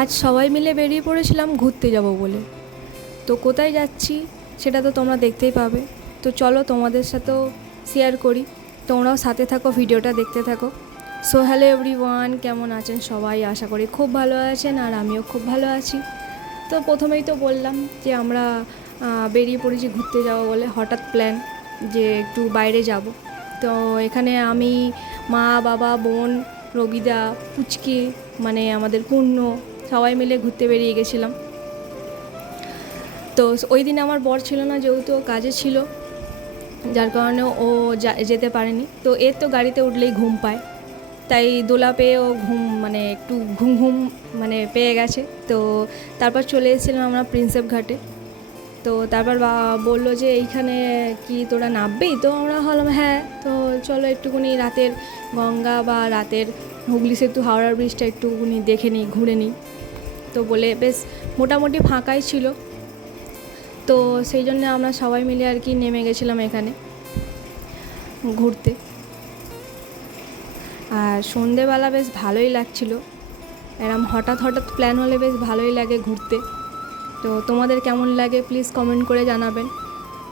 আজ সবাই মিলে বেরিয়ে পড়েছিলাম ঘুরতে যাব বলে। তো কোথায় যাচ্ছি সেটা তো তোমরা দেখতেই পাবে। তো চলো তোমাদের সাথেও শেয়ার করি, তোমরাও সাথে থাকো, ভিডিওটা দেখতে থাকো। সো হ্যালো এভরিওয়ান, কেমন আছেন সবাই? আশা করি খুব ভালো আছেন, আর আমিও খুব ভালো আছি। তো প্রথমেই তো বললাম যে আমরা বেরিয়ে পড়েছি ঘুরতে যাবো বলে, হঠাৎ প্ল্যান যে একটু বাইরে যাব। তো এখানে আমি, মা, বাবা, বোন, রবিদা, পুচকি, মানে আমাদের পূর্ণ, সবাই মিলে ঘুরতে বেরিয়ে গেছিলাম। তো ওই দিন আমার বর ছিল না, যেহেতু কাজে ছিল, যার কারণে ও যেতে পারেনি। তো এর তো গাড়িতে উঠলেই ঘুম পায়, তাই দোলা পেয়ে ও মানে একটু ঘুম মানে পেয়ে গেছে। তো তারপর চলে এসেছিলাম আমরা প্রিন্সেপ ঘাটে। তো তারপর বললো যে এইখানে কি তোরা নামবি? তো আমরা হলাম হ্যাঁ, তো চলো একটুখানি রাতের গঙ্গা বা রাতের হুগলি সেতু, হাওড়ার ব্রিজটা একটুখানি দেখে নিই, ঘুরে নিই। তো বলে বেশ মোটামুটি ফাঁকাই ছিল, তো সেই জন্য আমরা সবাই মিলে আর কি নেমে গেছিলাম এখানে ঘুরতে। আর সন্ধেবেলা বেশ ভালোই লাগছিল, এরম হঠাৎ হঠাৎ প্ল্যান হলে বেশ ভালোই লাগে ঘুরতে। তো তোমাদের কেমন লাগে প্লিজ কমেন্ট করে জানাবেন।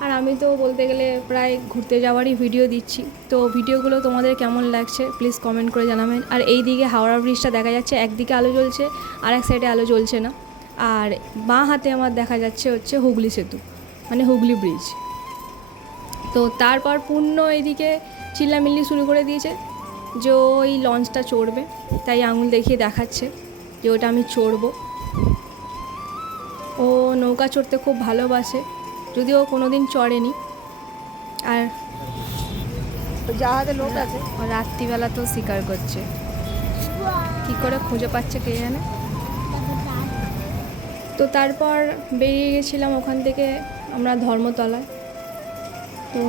আর আমি তো বলতে গেলে প্রায় ঘুরতে যাওয়ারই ভিডিও দিচ্ছি, তো ভিডিওগুলো তোমাদের কেমন লাগছে প্লিজ কমেন্ট করে জানাবেন। আর এই দিকে হাওড়া ব্রিজটা দেখা যাচ্ছে, একদিকে আলো জ্বলছে আর এক সাইডে আলো জ্বলছে না। আর বাঁ হাতে আমার দেখা যাচ্ছে হচ্ছে হুগলি সেতু, মানে হুগলি ব্রিজ। তো তারপর পূর্ণ এইদিকে চিল্লামিল্লি শুরু করে দিয়েছে যে ওই লঞ্চটা চড়বে, তাই আঙুল দেখিয়ে দেখাচ্ছে যে ওটা আমি চড়বো। ও নৌকা চড়তে খুব ভালোবাসে, যদিও কোনো দিন চড়েনি। আর জাহাজে লোক আছে, রাত্রিবেলা তো শিকার করছে, কী করে খুঁজে পাচ্ছে কে জানে। তো তারপর বেরিয়ে গেছিলাম ওখান থেকে আমরা ধর্মতলায়। তো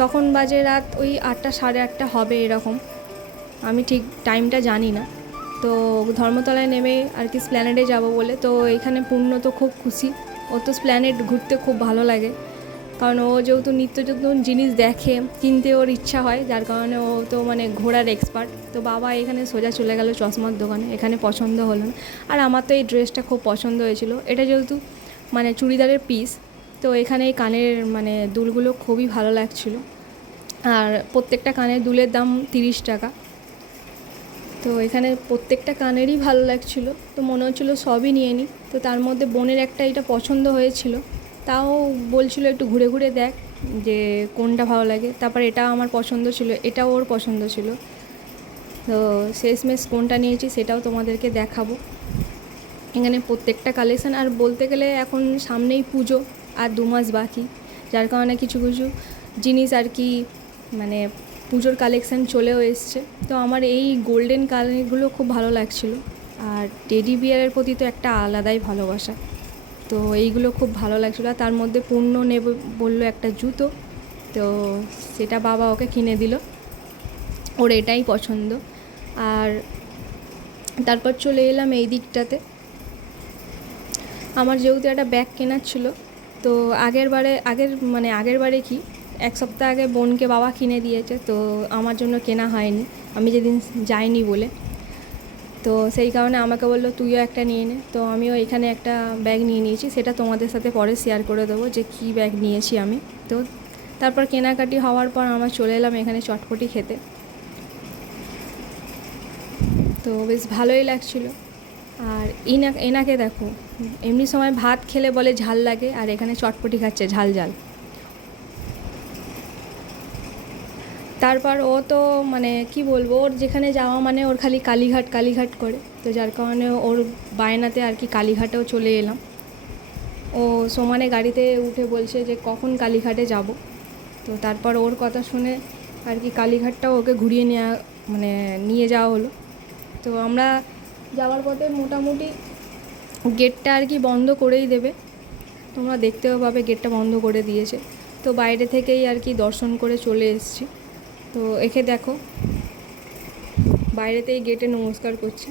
তখন বাজে রাত ওই 8টা সাড়ে 8টা হবে এরকম, আমি ঠিক টাইমটা জানি না। তো ধর্মতলায় নেমে আর কি স্প্ল্যানেডে যাব বলে, তো এখানে পূর্ণ তো খুব খুশি, ও তো স্প্ল্যানেড ঘুরতে খুব ভালো লাগে, কারণ ও যেহেতু নিত্য নতুন জিনিস দেখে, কিনতে ওর ইচ্ছা হয়, যার কারণে ও তো মানে ঘোরার এক্সপার্ট। তো বাবা এখানে সোজা চলে গেল চশমার দোকানে, এখানে পছন্দ হলো না। আর আমার তো এই ড্রেসটা খুব পছন্দ হয়েছিল, এটা যেহেতু মানে চুড়িদারের পিস, তো এখানে এই কানের মানে দুলগুলো খুবই ভালো লাগছিলো। আর প্রত্যেকটা কানের দুলের দাম 30 টাকা। তো এখানে প্রত্যেকটা কানেরই ভালো লাগছিলো, তো মনে হচ্ছিলো সবই নিয়ে নিই। তো তার মধ্যে বোনের একটা এটা পছন্দ হয়েছিল, তাও বলছিল একটু ঘুরে ঘুরে দেখ যে কোনটা ভালো লাগে। তারপর এটা আমার পছন্দ ছিল, এটাও ওর পছন্দ ছিল। তো শেষমেশ কোনটা নিয়েছি সেটাও তোমাদেরকে দেখাবো। এখানে প্রত্যেকটা কালেকশান, আর বলতে গেলে এখন সামনেই পুজো, আর 2 মাস বাকি, যার কারণে কিছু কিছু জিনিস আর কি মানে পুজোর কালেকশান চলেও এসছে। তো আমার এই গোল্ডেন কালারগুলো খুব ভালো লাগছিলো, আর টেডি বিয়ারের প্রতি তো একটা আলাদাই ভালোবাসা, তো এইগুলো খুব ভালো লাগছিলো। আর তার মধ্যে পূর্ণ নেবে বললো একটা জুতো, তো সেটা বাবা ওকে কিনে দিল, ওর এটাই পছন্দ। আর তারপর চলে এলাম এই দিকটাতে, আমার যেহেতু একটা ব্যাগ কেনার ছিল। তো আগের বারে কি 1 সপ্তাহ আগে বোনকে বাবা কিনে দিয়েছে, তো আমার জন্য কেনা হয়নি, আমি যেদিন যাইনি বলে। তো সেই কারণে আমাকে বললো তুইও একটা নিয়ে নে। তো আমিও এখানে একটা ব্যাগ নিয়ে নিয়েছি, সেটা তোমাদের সাথে পরে শেয়ার করে দেবো যে কী ব্যাগ নিয়েছি আমি। তো তারপর কেনাকাটি হওয়ার পর আমরা চলে এলাম এখানে চটপটি খেতে, তো বেশ ভালোই লাগছিলো। আর এনাকে দেখো, এমনি সময় ভাত খেলে বলে ঝাল লাগে, আর এখানে চটপটি খাচ্ছে ঝাল ঝাল। তারপর ও তো মানে কি বলবো, ওর যেখানে যাওয়া মানে ওর খালি কালীঘাট কালীঘাট করে, তো যার কারণে ওর বায়নাতে আর কি কালীঘাটেও চলে এলাম। ও সমানে গাড়িতে উঠে বলছে যে কখন কালীঘাটে যাব। তো তারপর ওর কথা শুনে আর কি কালীঘাটটাও ওকে ঘুরিয়ে নিয়ে যাওয়া হলো। তো আমরা যাওয়ার পথে মোটামুটি গেটটা আর কি বন্ধ করেই দেবে, তোমরা দেখতেও পাবে গেটটা বন্ধ করে দিয়েছে। তো বাইরে থেকেই আর কি দর্শন করে চলে এসেছি। তো একে দেখো বাইরেতেই গেটে নমস্কার করছে।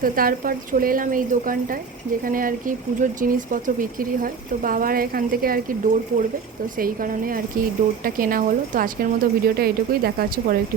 তো তারপর চলে এলাম এই দোকানটায়, যেখানে আর কি পুজোর জিনিসপত্র বিক্রি হয়। তো বাবার এখান থেকে আর কি ডোর পড়বে, তো সেই কারণে আর কি ডোরটা কেনা হলো। তো আজকের মতো ভিডিওটা এটুকুই, দেখা হচ্ছে পরে একটি